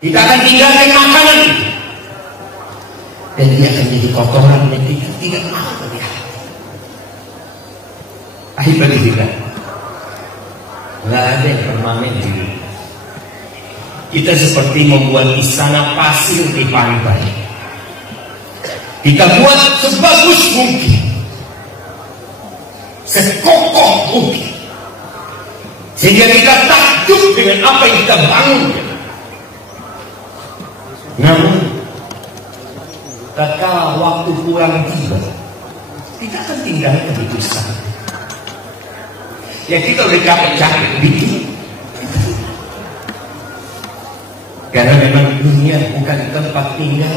Kita akan tinggalkan makanan itu, dan dia akan jadi kotoran yang tidak mau melihat. Akibat kita nggak ada yang permanen di dunia. Kita seperti membuat istana pasir di pantai. Kita buat sebagus mungkin, sekokoh mungkin, sehingga kita takjub dengan apa yang kita bangun. Namun tatkala waktu kurang tiba, kita akan tinggalkan itu sana. Ya kita udah capek-capek bikin. Karena memang dunia bukan tempat tinggal,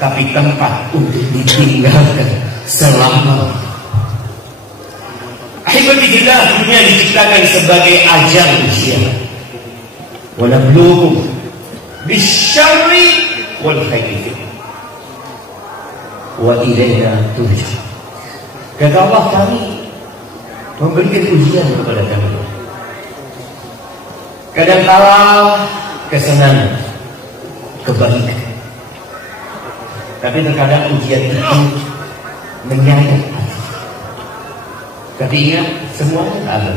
tapi tempat untuk ditinggalkan selama. Alhamdulillah, dunia diciptakan sebagai ajang ujian. Wa nabluhum bisyarri wal khairi wa ilaina turja'un. Kata Allah, kami memberikan ujian kepada kami. Kadang-kala kesenangan, kebaikan, tapi terkadang ujian itu menyayat hati. Tapi ingat, semuanya ada.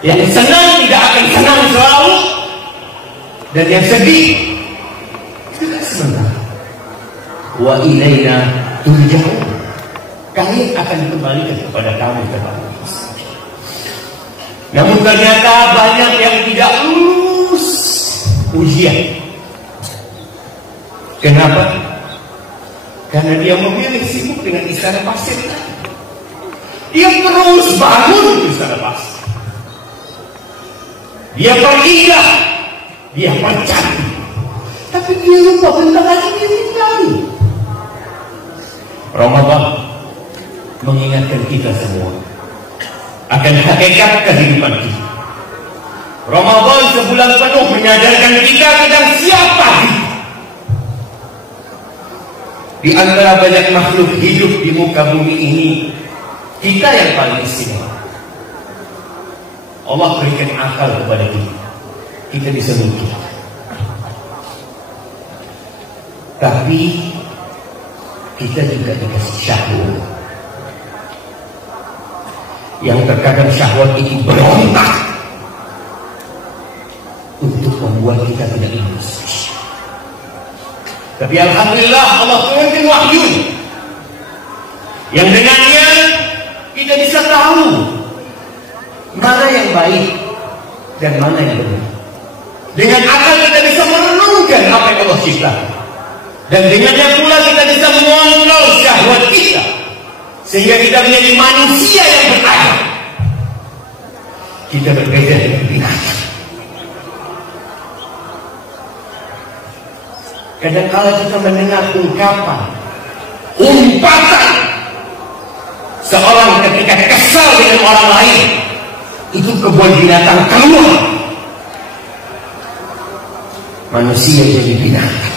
Yang senang tidak akan senang selalu, dan yang sedih tidak sementara. Wa ilaina turja'un. Kalian akan dikembalikan kepada kami kembali. Namun ternyata banyak yang tidak lulus ujian. Kenapa? Karena dia memilih sibuk dengan istana pasir. Dia terus bangun istana pasir. Dia berindah, dia bercantik, tapi dia lupa tentang diri lagi. Ramadan mengingatkan kita semua akan hakikat kehidupan kita. Ramadan sebulan penuh menyadarkan kita tentang siapa kita. Di antara banyak makhluk hidup di muka bumi ini, kita yang paling istimewa. Allah berikan akal kepada kita. Kita bisa mikir. Tapi kita juga dikasih syahwat, yang terkadang syahwat itu berontak untuk membuat kita tidak lulus. Tapi alhamdulillah Allah turunkan wahyu yang dengannya kita bisa tahu mana yang baik dan mana yang benar. Dengan akal kita bisa merenungkan apa yang Allah ciptakan, dan dengannya pula kita bisa mengontrol syahwat kita, sehingga kita menjadi manusia yang beradab. Kita berbeda dengan binatang. Kadang-kala kita mendengar ungkapan, umpatan seorang ketika kesal dengan orang lain, itu kebun binatang keluar, manusia jadi binatang.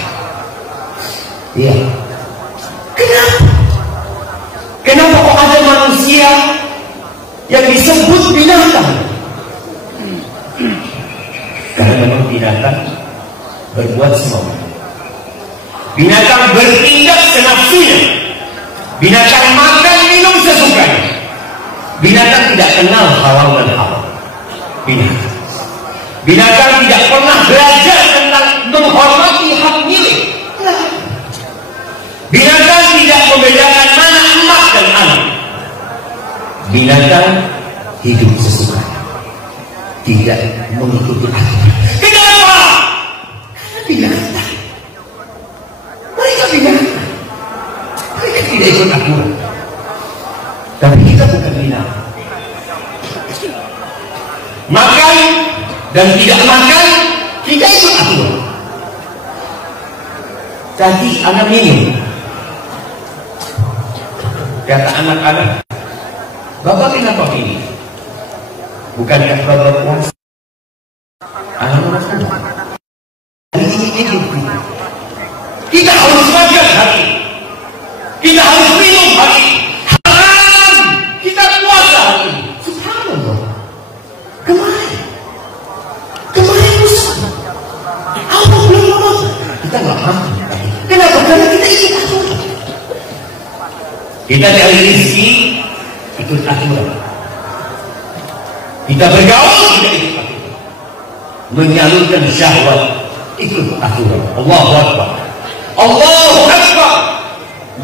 Iya. Kenapa? Kenapa kok ada manusia yang disebut binatang? Karena memang binatang berbuat semau. Binatang bertindak senafsunya. Binatang makan minum sesukanya. Binatang tidak kenal halal dan haram. Binatang tidak pernah belajar tentang menghormati hak milik. Binatang tidak membedakan mana emak dan anak. Binatang hidup sesukanya, tidak mengikuti aturan. Kenapa? Karena binatang. Mereka binatang. Mereka tidak ikut aturan. Tapi kita bukan binatang. Makan dan tidak makan, kita ikut aturan. Tadi anak minum. Kata anak-anak, Bapak kenapa ini? Bukankah Bapak puasa? Anak-anak, hari ini hidup kita. Kita harus makan hari. Kita harus minum hari. Haram. Kita puasa hari. Subhanallah. Kemarin lusa. Kita cari rezeki ikut aturan. Kita bergaul tidak ikut aturan. Menyalurkan syahwat ikut aturan. Allahu Akbar. Allahu Akbar.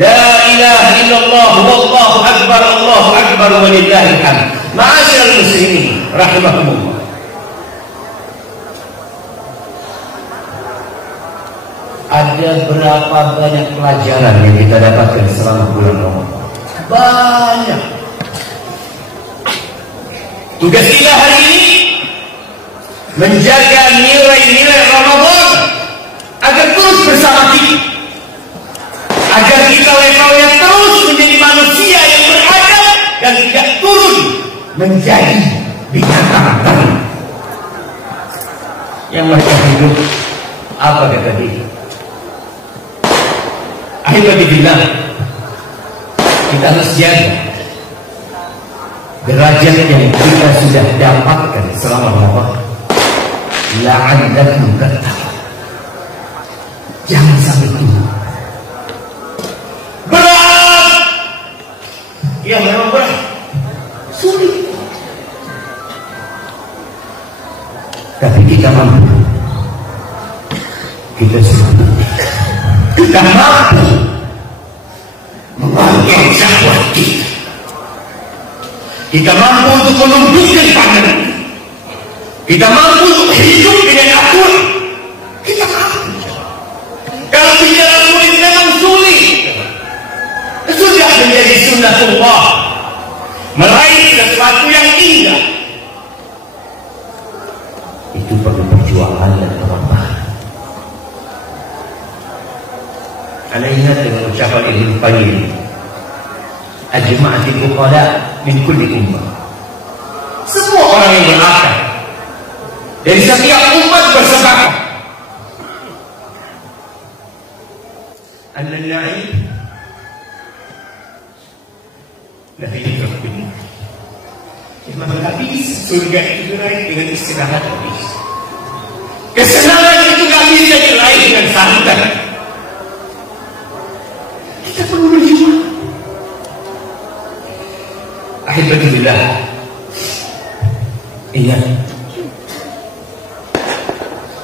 La ilaha illallah wallahu akbar. Allahu akbar walillahil hamd. Ma'asyiral muslimin rahimakumullah. Ada berapa banyak pelajaran yang kita dapatkan selama bulan Ramadan? Banyak. Tugas kita hari ini menjaga nilai-nilai Ramadan agar terus bersama kita, agar kita levelnya terus menjadi manusia yang beradab dan tidak turun menjadi binatang tadi yang mereka hidup. Apa kata dia? Akhirnya dibilang kita harus jaga derajat yang kita sudah dapatkan selama Ramadan. La'allakum tattaqun. Jangan sampai turun. Berat. Ya memang berat. Sulit. Tapi kita mampu. Kita mampu. Kita mampu mengontrol syahwat kita. Kita mampu untuk menundukkan pandangan. Kita mampu untuk hidup dengan aturan. Kita mampu. Kalau bicara sulit memang sulit. Sudah menjadi sunnatullah, meraih sesuatu yang indah. Itu perlu perjuangan dan pengorbanan. Anda ingat dengan ucapan Ibnu Qayyim, ajma'atil uqala min kulli ummah. Semua orang yang berakal dari setiap umat bersepakat anna an-na'im la yadrak bin nar. Habis surga itu diraih dengan istirahat habis. Kesenangan itu gak bisa diraih dengan santai. Kita perlu berjuang. Alhamdulillah. Ingat,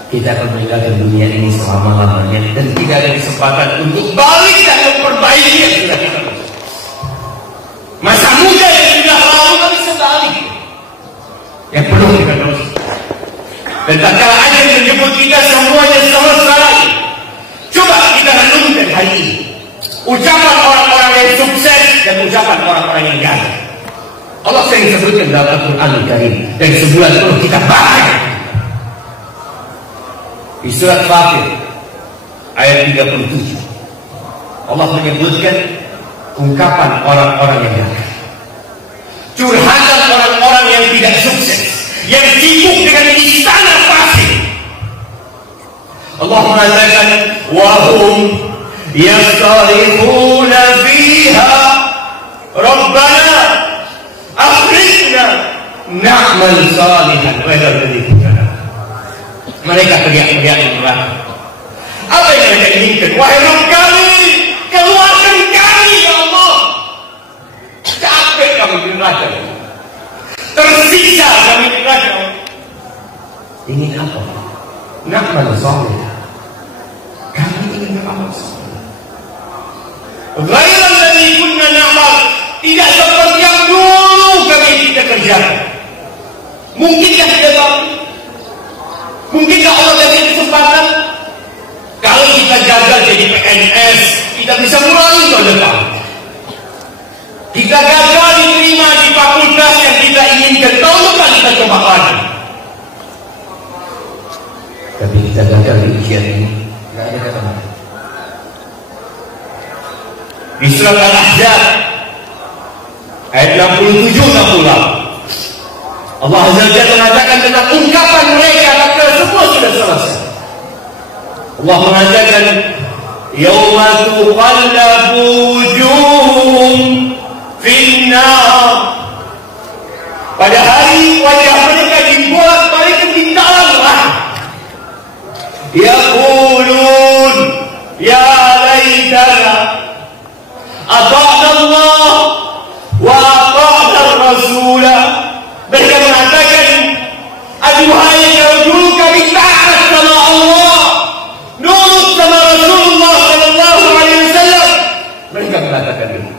kita akan meninggalkan dunia ini selama-lamanya dan tidak ada kesempatan untuk balik dan memperbaiki yang sudah kita lakukan. Masa muda yang sudah lalu kami bisa balik. Yang perlu kita terus. Dan tak kala aja menyebut kita semuanya selesai. Coba kita renungkan hari ini. Ucapan orang-orang yang sukses dan ucapan orang-orang yang gagal. Allah sering sebutkan dalam Al-Quran Al-Karim dan sebulan perlu kita baca. Di surat Fatir ayat 37 Allah menyebutkan ungkapan orang-orang yang gagal, curhatan orang-orang yang tidak sukses, yang sibuk dengan istana pasir. Allah mengatakan wahum yastarihuna fiha rabbana akhrijna na'mal salihan ghairal ladzi kunna. Mereka teriak-teriak di neraka. Apa yang mereka inginkan? Wahai Rabb kami, keluarkan kami ya Allah. Capek kami di neraka, tersiksa kami di neraka. Ingin apa? Na'mal salihan. Kami ingin beramal saleh. Ghairal ladzi kunna na'mal. Tidak seperti yang dulu kami tidak kerjakan. Mungkinkah tidak tahu? Mungkinkah Allah beri kesempatan? Kalau kita gagal jadi PNS, kita bisa mulai tahun depan. Kita gagal diterima di fakultas yang kita inginkan, tahun depan kita coba lagi. Tapi kita gagal di ujian ini, tidak ada kata mana. Di surat Al-Ahzab ayat 67-68 Allah Azza wa Jalla mengatakan tentang ungkapan mereka tatkala semua sudah selesai. Allah mengatakan yauma tuqallabu wujuhum fin-nar. Pada hari wajah mereka dibuat mereka di dalam neraka. Yaqulun ya laitana ata'na Allah wa ata'na Rasul. Mereka mengatakan, aduhai kalau dulu kami taat sama Allah, nurut sama Rasulullah sallallahu alaihi wasallam. Mereka mengatakan itu.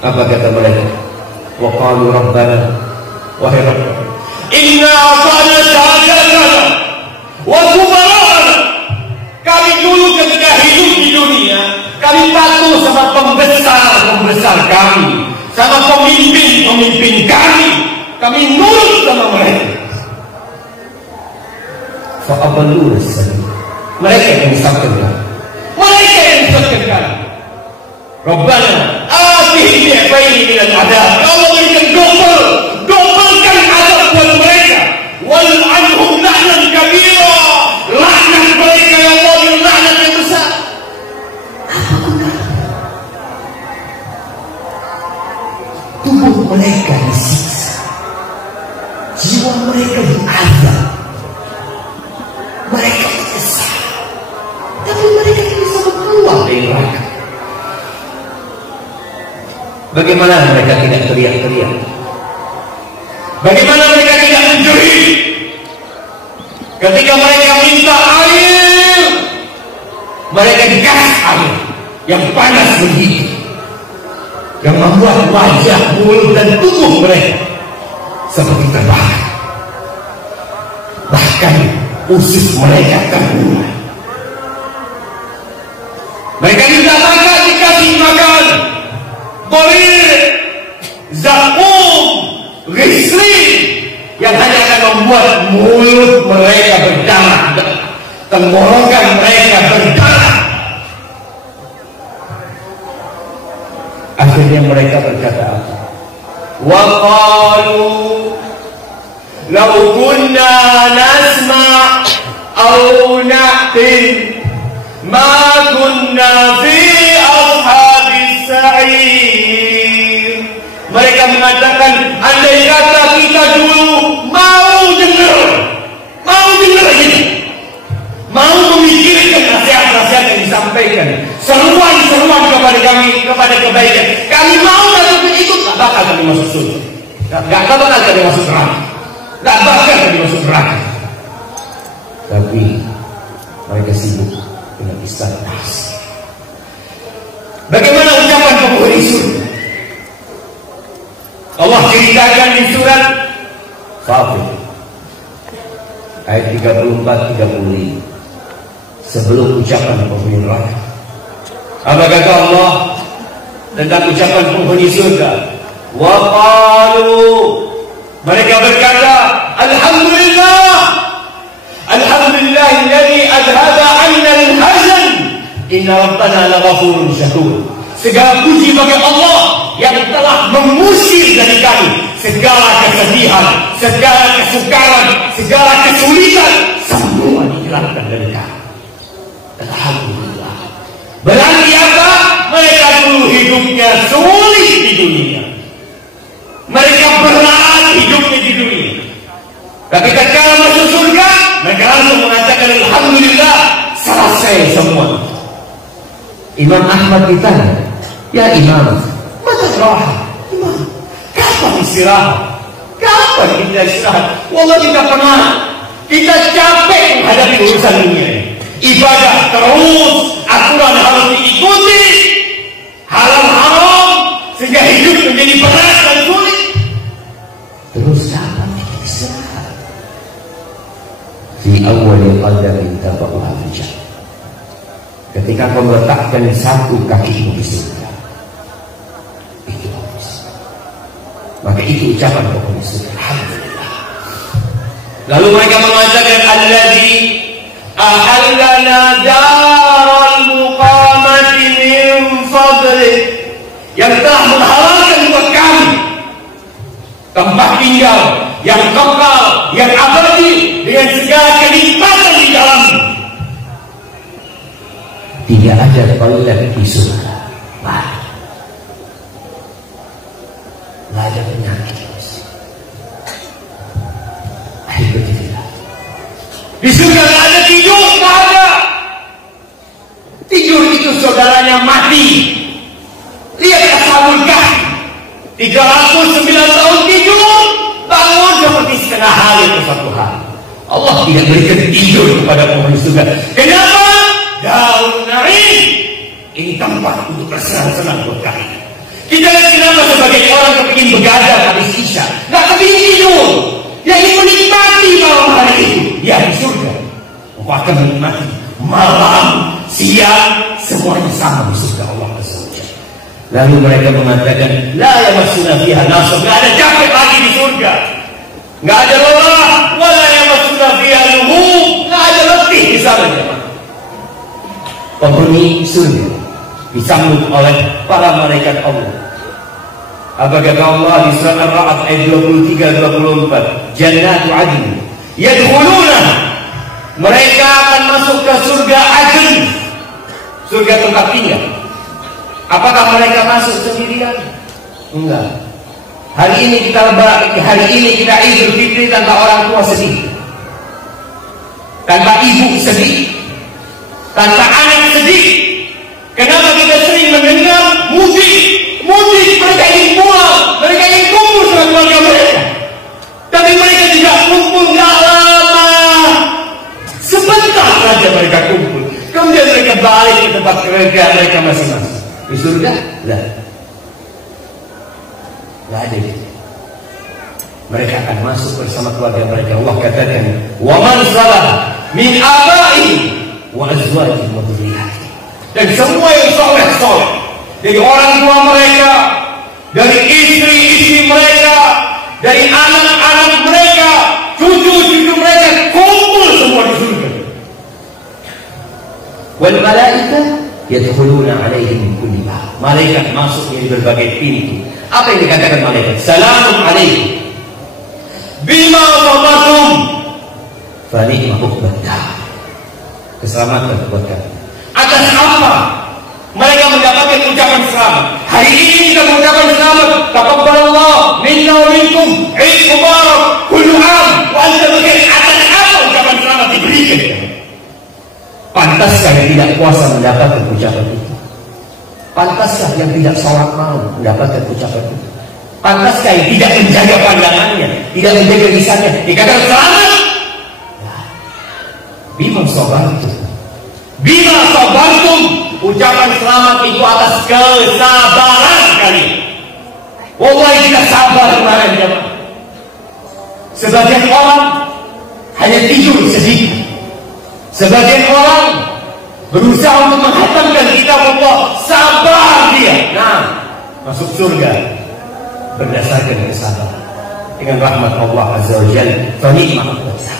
Apa kata mereka? Wa qalu rabbana, wahai Rabb, inna ata'na sadatana wa kubara'ana. Kami dulu ketika hidup di dunia, kami patuh sama pembesar kami, sama pemimpin kami nurut sama mereka. Fa'abalul sabil. Mereka yang disesatkan. Rabbana atihim bi'aini minal adab. Allah berikan dobelkan azab buat mereka. Wal'anhum la'nan kabira. Laknat mereka ya Allah, laknat yang besar. Tubuh mereka disiksa, jiwa mereka diazab, mereka menyesal, tapi mereka bisa keluar dari neraka. Bagaimana mereka tidak teriak-teriak? Bagaimana mereka tidak menjerit? Ketika mereka minta air, mereka dikasih air yang panas begitu, yang membuat wajah, mulut dan tubuh mereka seperti terbakar. Bahkan usus mereka terbunuh. Mereka minta makan, dikasih makan. Qorir, zakum, ghislin, yang hanya akan membuat mulut mereka berdarah, tenggorokan mereka berdarah. Akhirnya mereka berkata apa? Wa qalu law kunna nasma' aw na'qil ma kunna fi ashabis sa'ir. Mereka mengatakan, andai kata kita dulu mau dengar ini, mau memikirkan nasihat-nasihat yang disampaikan, seruan-seruan kepada kami, kepada kebaikan, kami mau lakukan itu, tak bakal kami masuk surga, tak bakal kami masuk neraka, tak bakal kami masuk neraka. Tapi mereka sibuk dengan istighfar. Bagaimana ucapan penghuni surga? Allah ceritakan di surat Fatir ayat 34-35 sebelum ucapan penghuni neraka. Apa kata Allah tentang ucapan penghuni surga? Wa qalu, mereka berkata, alhamdulillahilladzi adhaba 'anna al-hazan inna rabbana laghafurun syakur. Segala puji bagi Allah yang telah mengusir dari kami segala kesedihan, segala kesukaran, segala kesulitan, semua dihilangkan dari kami. Alhamdulillah. Berarti apa? Mereka dulu hidupnya sulit di dunia, mereka berat hidupnya di dunia, tapi ketika masuk surga mereka langsung mengatakan alhamdulillah, selesai semua. Imam Ahmad ditanya, ya Imam, mata rahat? Imam, kapan istirahat? Kapan kita istirahat? Wallah kita pernah, kita capek menghadapi urusan dunia. Ibadah terus, aturan harus diikuti, halal haram, sehingga hidup menjadi berat dan sulit. Terus kapan kita istirahat? Fi awwal qadamin tabaqaha fi jannah. Ketika kau meletakkan satu kakimu di surga, itu bagus. Maka itu ucapan penghuni surga. Alhamdulillah. Lalu mereka mengatakan, allazi ahallana daral muqamati min fadlih, yang telah menghalalkan buat kami tempat tinggal yang kekal, yang abadi dengan segala kenikmatan di dalamnya. Tidak ada toilet di surga, tidak ada penyakit. Di surga tidak ada tidur, tidak ada. Tidur itu saudaranya mati. Lihat Ashabul Kahfi, 309 tahun tidur, bangun seperti setengah hari atau satu hari. Allah tidak berikan tidur kepada penghuni surga. Kenapa? Darun Na'im. Ini tempat untuk bersenang-senang buat kalian. Kita kenapa sebagai orang kepingin begadang habis Isya, nggak kepingin tidur, yang ingin menikmati malam hari itu, ya di surga. Engkau akan menikmati malam, siang, semuanya sama di surga Allah SWT. Lalu mereka mengatakan, la yamassuna fiha nasab, nggak ada capek lagi di surga, nggak ada lelah, wala yamassuna fiha lughub, nggak ada letih di sana. Penghuni surga disambut oleh para malaikat Allah. Apa kata Allah di surat Ar-Ra'd ayat 23-24? Jannatu adn yadkhuluna, mereka akan masuk ke surga adn, surga tempat tinggal. Apakah mereka masuk sendirian? Enggak. Hari ini kita Idul Fitri tanpa orang tua sedih, tanpa ibu sedih, tanpa anak sedih. Kenapa kita sering mendengar mudik mereka ingin pulang, mereka ingin kumpul sama keluarga mereka, tapi mereka tidak kumpul, nggak lama, sebentar saja mereka kumpul, kemudian mereka balik ke tempat kerja mereka masing-masing. Di surga, nggak ada. Mereka akan masuk bersama keluarga mereka. Allah katakan, wa man salah min abai wa azwajihim wa dzurriyyatihim. Dan semua yang soleh dari orang tua mereka, dari istri-istri mereka, dari anak-anak mereka, cucu-cucu mereka, kumpul semua di surga. Wal malaikah yadkhuluna alaihim min kulli bab. Malaikat masuk dari berbagai pintu. Apa yang dikatakan malaikat? Salamun alaikum bima sabartum fa ni'ma uqbad dar. Keselamatan buat kalian. Atas apa mereka mendapatkan ucapan selamat? Hari ini kita mengucapkan selamat. Taqabbalallah minna wa minkum, Eid Mubarak, kullu am wa anta bikhair. Atas apa ucapan selamat diberikan? Pantaskah yang tidak puasa mendapatkan ucapan itu? Pantaskah yang tidak sholat malam mendapatkan ucapan itu? Pantaskah yang tidak menjaga pandangannya, tidak menjaga lisannya dikatakan selamat? Bima sabartum. Bima sabartum, ucapan selamat itu atas kesabaran kalian. Wallahi kita sabar kemarin jemaah. Sebagian orang hanya tidur sedikit. Sebagian orang berusaha untuk menghatamkan kitab Allah, sabar dia. Nah, masuk surga berdasarkan kesabaran. Dengan rahmat Allah Azza wa Jalla, fa ni'ma uqbad dar.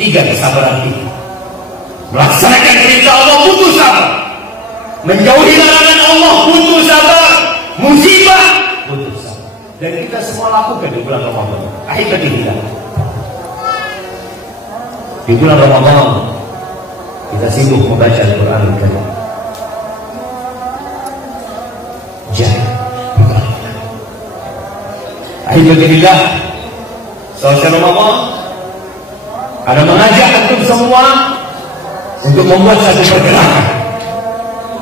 3 kesabaran itu. Melaksanakan perintah Allah butuh sabar, menjauhi larangan Allah butuh sabar, musibah butuh sabar. Dan kita semua lakukan di bulan Ramadan. Akhirnya di bulan Ramadan kita sibuk membaca Al-Quran Al-Karim. Akhirnya selesai Ramadan, ada mengajak untuk semua untuk membuat satu pergerakan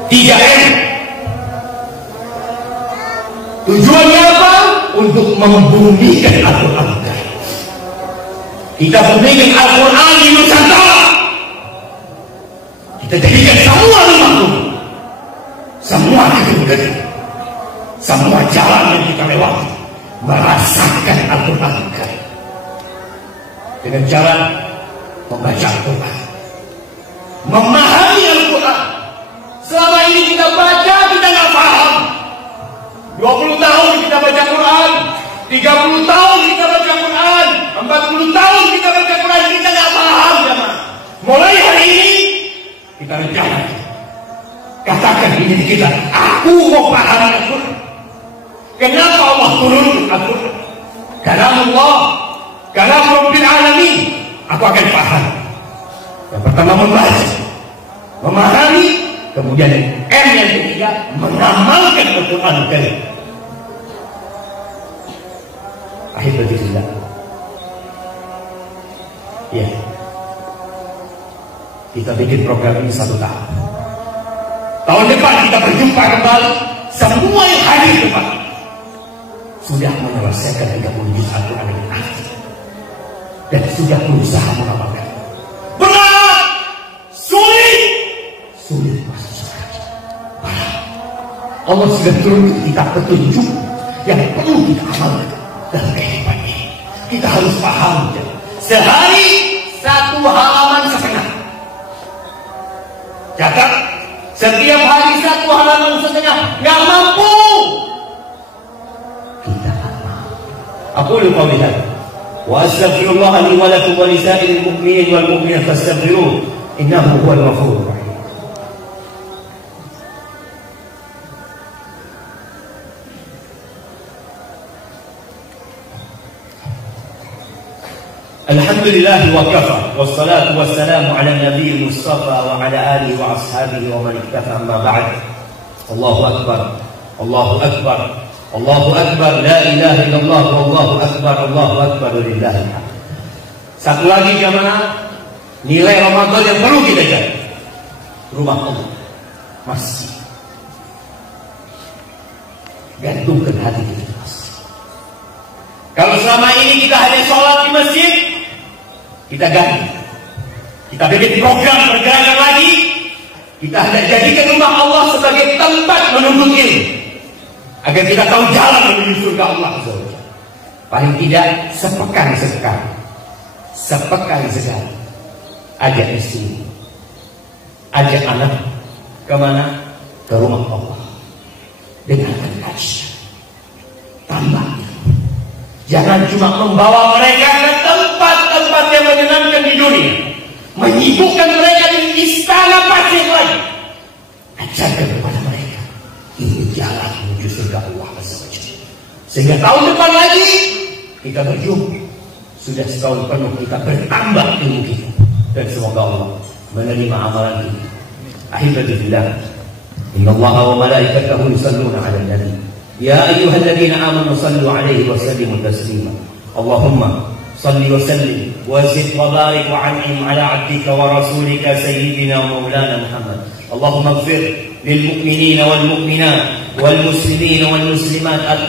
3M. Tujuannya apa? Untuk membumikan Al-Quran. Kita bumikan Al-Quran di Nusantara. Kita jadikan semua rumahku, semua gedung-gedung, semua jalan yang kita lewati merasakan Al-Quran dengan cara membaca Al-Quran, memahami Al-Quran. Selama ini kita baca, kita nggak paham. 20 tahun kita baca Quran, 30 tahun kita baca Quran, 40 tahun kita baca Quran, kita nggak paham jemaah. Mulai hari ini kita rencana, katakan di diri kita, aku mau paham Al-Quran. Kenapa Allah turun Al-Quran? Kalamullah, kalam Rabbil Alamin. Aku akan paham. Yang pertama membaca, memahami, kemudian M yang ketiga mengamalkan Al-Quran Karim. Akhirnya tidak. Ya, kita bikin program ini 1 tahun. Tahun depan kita berjumpa kembali. Semua yang hadir depan sudah menyelesaikan 30 juz Al-Quran dengan arti dan sudah berusaha mengamalkan. Berat, sulit masuk surga. Allah sudah turun kita petunjuk yang perlu kita amalkan dalam kehidupan ini. Kita harus paham. Sehari 1 halaman setengah. Catat, setiap hari 1 halaman setengah. Nggak mampu. Kita nggak mampu. Aqulu qawli hadza wa astaghfirullah li wa lakum wa lisa'iril mu'minin wal mu'minat fastaghfiruh innahu huwal ghafurur rahim. Alhamdulillah wa kafa wassalatu wassalamu ala nabiyil mustafa wa ala alihi wa ashabihi wa man iktafa amma ba'd. Allahu akbar, Allahu akbar, Allahu akbar, la ilaha illallah, wallahu akbar, Allahu akbar, lillahil hamd. Satu lagi jamaah, nilai Ramadan yang perlu kita jaga. Rumah Allah, masjid. Gantungkan hati kita. Kalau selama ini kita hanya sholat di masjid, kita ganti. Kita bikin program pergerakan lagi. Kita hendak jadikan rumah Allah sebagai tempat menuntut ilmu, agar kita tahu jalan menuju surga Allah. Paling tidak sepekan sekali ajak istri, ajak anak kemana? Ke rumah Allah. Dengarkan kajian, tambah. Jangan cuma membawa mereka ke tempat-tempat yang menyenangkan di dunia, menyibukkan mereka di istana pasir lagi. Ajarkan kepada mereka ini jalan menuju surga Allah SWT. Sehingga tahun depan lagi kita berjumpa. Sudah setahun penuh kita bertambah ilmu kita, dan semoga Allah menerima amalan kita. Ahibatillah, innallaha wa malaikatahu yusalluna 'alan nabi. Ya ayyuhalladzina amanu sallu 'alaihi wa sallimu taslima. Allahumma salli wa sallim wa zid wa barik wa an'im 'ala 'abdika wa rasulika sayyidina wa maulana Muhammad. Allahumma ighfir lil mu'minina wal mu'minat wal muslimina wal muslimat al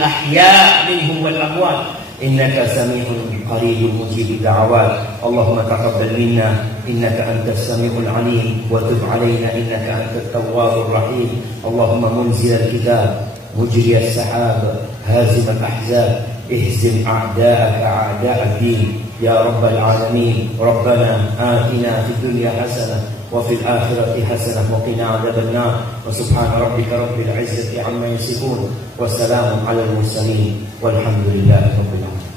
ahya' minhum wal amwat. Innaka sami'un qaribun mujibud da'awat. Allahumma taqabbal minna innaka antas sami'ul 'alim wa tub 'alaina innaka antat tawwabur rahim. Allahumma munzilal kitab مجري السحاب هازم الأحزاب اهزم أعداءك أعداء الدين يا رب العالمين. ربنا آتنا في الدنيا حسنة وفي الآخرة حسنة وقنا عذاب النار. وسبحان ربك رب العزة عما يصفون وسلام على المرسلين والحمد لله رب العالمين.